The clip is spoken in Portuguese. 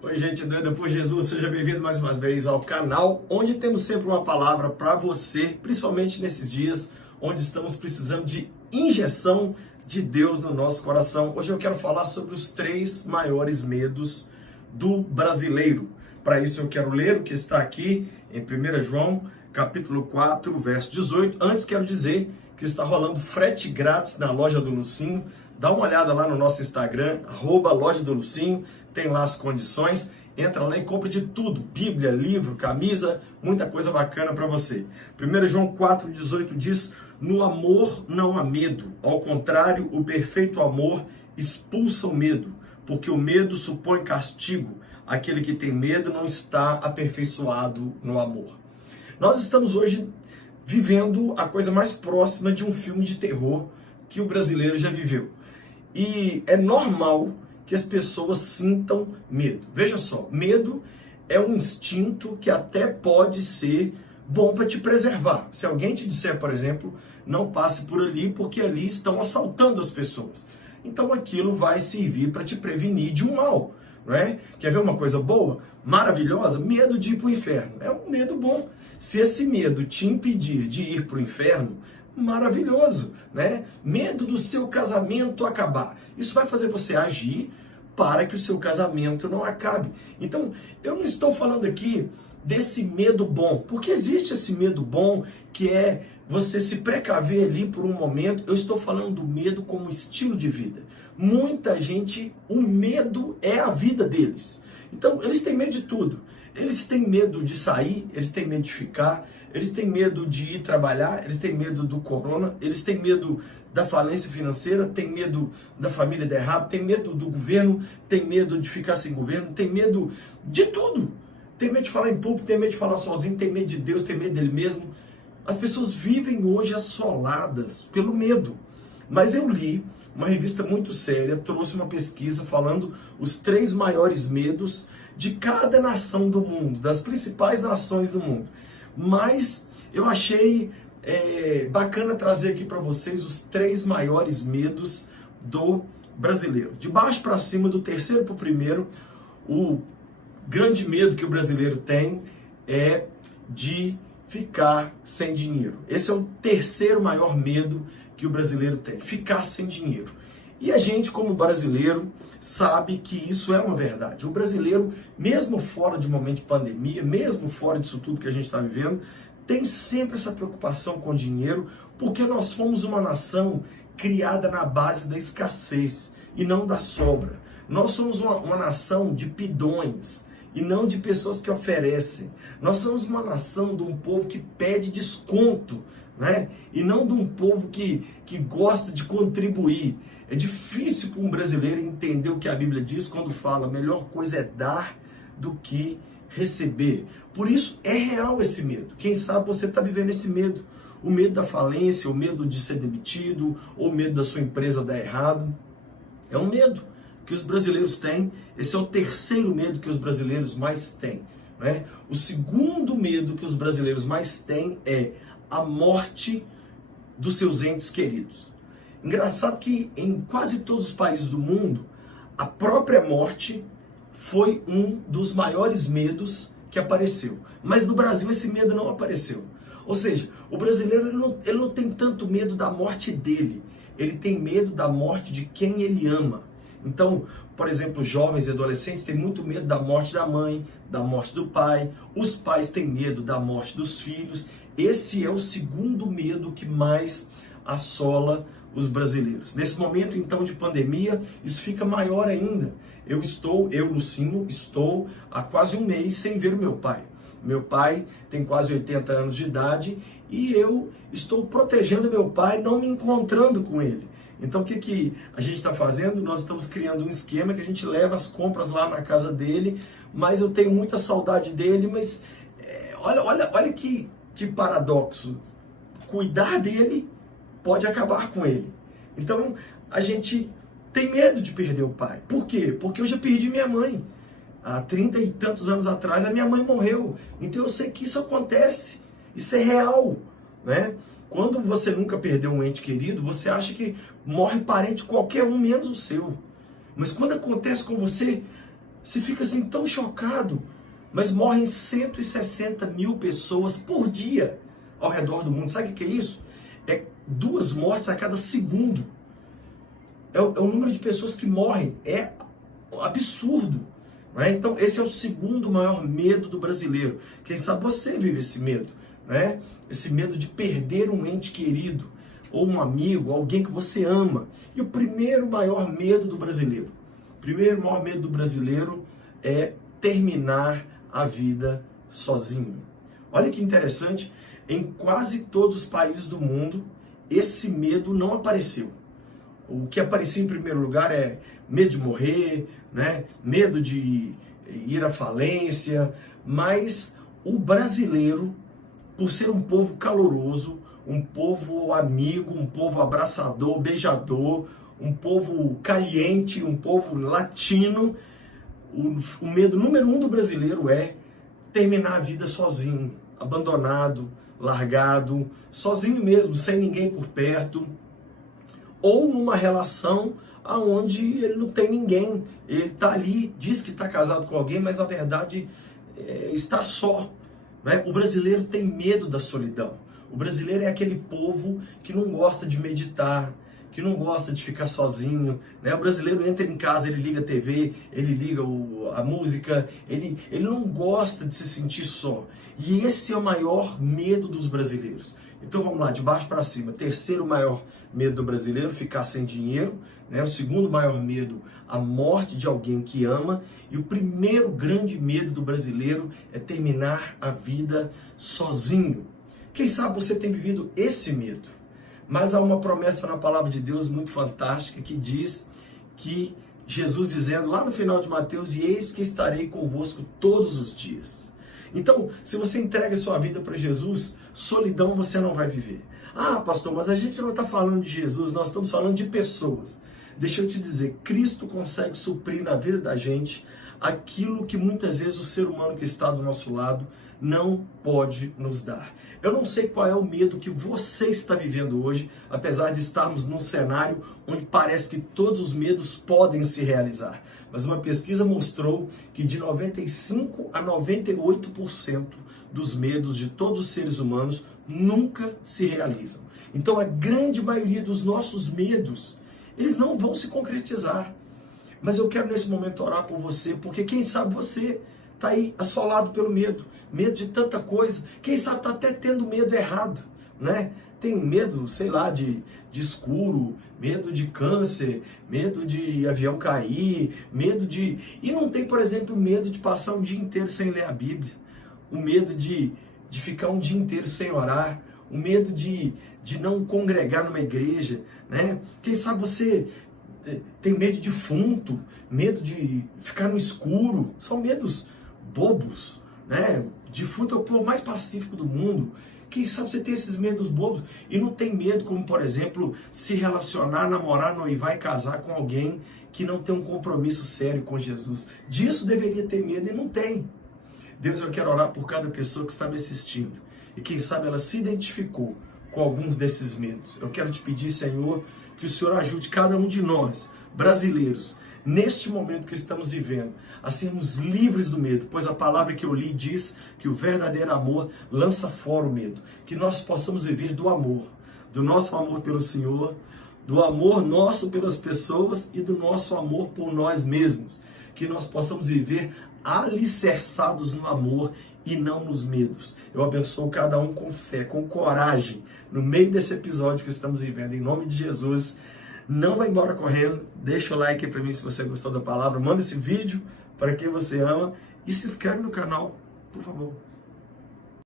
Oi, gente doida por Jesus, seja bem-vindo mais uma vez ao canal, onde temos sempre uma palavra para você, principalmente nesses dias onde estamos precisando de injeção de Deus no nosso coração. Hoje eu quero falar sobre os 3 maiores medos do brasileiro. Para isso eu quero ler o que está aqui em 1 João, capítulo 4, verso 18. Antes quero dizer que está rolando frete grátis na loja do Lucinho. Dá uma olhada lá no nosso Instagram, @loja do Lucinho, tem lá as condições. Entra lá e compra de tudo, Bíblia, livro, camisa, muita coisa bacana para você. 1 João 4,18 diz: no amor não há medo, ao contrário, o perfeito amor expulsa o medo, porque o medo supõe castigo. Aquele que tem medo não está aperfeiçoado no amor. Nós estamos hoje vivendo a coisa mais próxima de um filme de terror que o brasileiro já viveu. E é normal que as pessoas sintam medo. Veja só, medo é um instinto que até pode ser bom para te preservar. Se alguém te disser, por exemplo, não passe por ali porque ali estão assaltando as pessoas, então aquilo vai servir para te prevenir de um mal, não é? Quer ver uma coisa boa, maravilhosa? Medo de ir para o inferno. É um medo bom. Se esse medo te impedir de ir para o inferno, maravilhoso, né? Medo do seu casamento acabar. Isso vai fazer você agir para que o seu casamento não acabe. Então, eu não estou falando aqui desse medo bom, porque existe esse medo bom que é você se precaver ali por um momento. Eu estou falando do medo como estilo de vida. Muita gente, o medo é a vida deles. Então, eles têm medo de tudo. Eles têm medo de sair, eles têm medo de ficar, eles têm medo de ir trabalhar, eles têm medo do corona, eles têm medo da falência financeira, têm medo da família dar errado, têm medo do governo, têm medo de ficar sem governo, têm medo de tudo. Tem medo de falar em público, tem medo de falar sozinho, tem medo de Deus, tem medo dele mesmo. As pessoas vivem hoje assoladas pelo medo. Mas eu li uma revista muito séria, trouxe uma pesquisa falando os 3 maiores medos de cada nação do mundo, das principais nações do mundo. Mas eu achei bacana trazer aqui para vocês os 3 maiores medos do brasileiro. De baixo para cima, do terceiro para o primeiro, o grande medo que o brasileiro tem é de ficar sem dinheiro. Esse é o terceiro maior medo que o brasileiro tem, ficar sem dinheiro. E a gente, como brasileiro, sabe que isso é uma verdade. O brasileiro, mesmo fora de um momento de pandemia, mesmo fora disso tudo que a gente está vivendo, tem sempre essa preocupação com o dinheiro, porque nós fomos uma nação criada na base da escassez e não da sobra. Nós somos uma nação de pidões e não de pessoas que oferecem. Nós somos uma nação de um povo que pede desconto, né? E não de um povo que gosta de contribuir. É difícil para um brasileiro entender o que a Bíblia diz quando fala: a melhor coisa é dar do que receber. Por isso é real esse medo. Quem sabe você está vivendo esse medo. O medo da falência, o medo de ser demitido, ou o medo da sua empresa dar errado. É um medo que os brasileiros têm. Esse é o terceiro medo que os brasileiros mais têm, né? O segundo medo que os brasileiros mais têm é a morte dos seus entes queridos. Engraçado que em quase todos os países do mundo, a própria morte foi um dos maiores medos que apareceu. Mas no Brasil esse medo não apareceu. Ou seja, o brasileiro ele não tem tanto medo da morte dele, ele tem medo da morte de quem ele ama. Então, por exemplo, jovens e adolescentes têm muito medo da morte da mãe, da morte do pai. Os pais têm medo da morte dos filhos. Esse é o segundo medo que mais assola os brasileiros. Nesse momento, então, de pandemia, isso fica maior ainda. Eu, Lucinho, estou há quase um mês sem ver o meu pai. Meu pai tem quase 80 anos de idade e eu estou protegendo meu pai, não me encontrando com ele. Então, o que a gente está fazendo? Nós estamos criando um esquema que a gente leva as compras lá na casa dele, mas eu tenho muita saudade dele, mas olha que paradoxo. Cuidar dele pode acabar com ele. Então, a gente tem medo de perder o pai. Por quê? Porque eu já perdi minha mãe. Há 30 e tantos anos atrás, a minha mãe morreu. Então, eu sei que isso acontece. Isso é real, né? Quando você nunca perdeu um ente querido, você acha que morre parente qualquer um, menos o seu. Mas quando acontece com você, Você fica assim tão chocado, mas morrem 160 mil pessoas por dia ao redor do mundo. Sabe o que é isso? É 2 mortes a cada segundo. É o número de pessoas que morrem. É absurdo. Né? Então, esse é o segundo maior medo do brasileiro. Quem sabe você vive esse medo. Né? Esse medo de perder um ente querido, ou um amigo, alguém que você ama. E o primeiro maior medo do brasileiro? O primeiro maior medo do brasileiro é terminar a vida sozinho. Olha que interessante, em quase todos os países do mundo, esse medo não apareceu. O que aparecia em primeiro lugar é medo de morrer, né? Medo de ir à falência, mas o brasileiro, por ser um povo caloroso, um povo amigo, um povo abraçador, beijador, um povo caliente, um povo latino, o medo número 1 do brasileiro é terminar a vida sozinho, abandonado, largado, sozinho mesmo, sem ninguém por perto, ou numa relação onde ele não tem ninguém, ele está ali, diz que está casado com alguém, mas na verdade está só. Né? O brasileiro tem medo da solidão. O brasileiro é aquele povo que não gosta de meditar, que não gosta de ficar sozinho. Né? O brasileiro entra em casa, ele liga a TV, ele liga a música, ele não gosta de se sentir só. E esse é o maior medo dos brasileiros. Então vamos lá, de baixo para cima. Terceiro maior medo do brasileiro, ficar sem dinheiro. Né? O segundo maior medo, a morte de alguém que ama. E o primeiro grande medo do brasileiro é terminar a vida sozinho. Quem sabe você tem vivido esse medo. Mas há uma promessa na palavra de Deus muito fantástica que diz que Jesus dizendo lá no final de Mateus, e eis que estarei convosco todos os dias. Então, se você entrega a sua vida para Jesus, solidão você não vai viver. Ah, pastor, mas a gente não está falando de Jesus, nós estamos falando de pessoas. Deixa eu te dizer, Cristo consegue suprir na vida da gente aquilo que muitas vezes o ser humano que está do nosso lado não pode nos dar. Eu não sei qual é o medo que você está vivendo hoje, apesar de estarmos num cenário onde parece que todos os medos podem se realizar. Mas uma pesquisa mostrou que de 95% a 98% dos medos de todos os seres humanos nunca se realizam. Então a grande maioria dos nossos medos, eles não vão se concretizar. Mas eu quero nesse momento orar por você, porque quem sabe você está aí assolado pelo medo de tanta coisa, quem sabe está até tendo medo errado, né? Tem medo, sei lá, de escuro, medo de câncer, medo de avião cair, medo de... E não tem, por exemplo, medo de passar um dia inteiro sem ler a Bíblia, o medo de ficar um dia inteiro sem orar, o medo de não congregar numa igreja, né? Quem sabe você tem medo de defunto, medo de ficar no escuro, são medos bobos, né? Defunto é o povo mais pacífico do mundo. Quem sabe você tem esses medos bobos e não tem medo, como por exemplo, se relacionar, namorar, noivar e casar com alguém que não tem um compromisso sério com Jesus. Disso deveria ter medo e não tem. Deus, eu quero orar por cada pessoa que está me assistindo e quem sabe ela se identificou com alguns desses medos. Eu quero te pedir, Senhor, que o Senhor ajude cada um de nós, brasileiros, neste momento que estamos vivendo, a sermos livres do medo, pois a palavra que eu li diz que o verdadeiro amor lança fora o medo, que nós possamos viver do amor, do nosso amor pelo Senhor, do amor nosso pelas pessoas e do nosso amor por nós mesmos, que nós possamos viver alicerçados no amor e não nos medos. Eu abençoo cada um com fé, com coragem, no meio desse episódio que estamos vivendo, em nome de Jesus. Não vai embora correndo, deixa o like aí pra mim se você gostou da palavra, manda esse vídeo para quem você ama e se inscreve no canal, por favor.